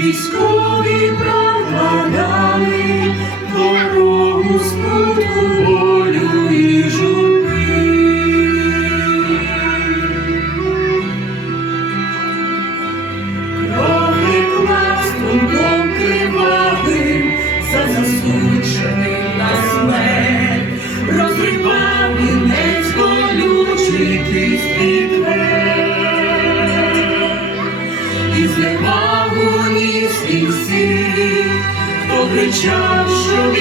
військові прокладали дорогу смутку, болю і журби. Кровникла струном кривавим, за засуджений на смерть, розривав вінець колючий крізь підвер. І зливав хто кричав, що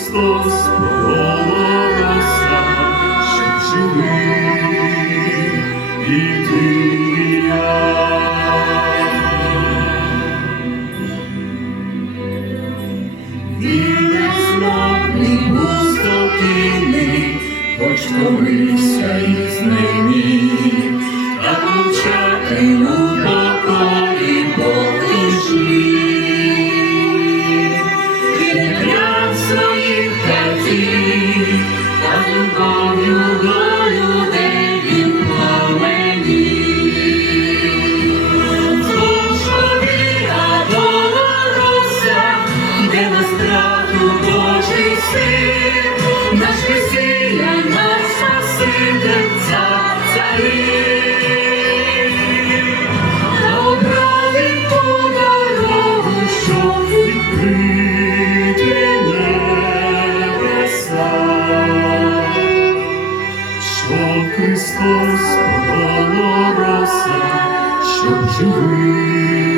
Христос боролося, щоб жили і ти і я. Хоч колився і знеміг, та мовчати брату Божий син, наш весілля, наш спаситель, царів. та що відкрити що Христос подало роса, щоб живий.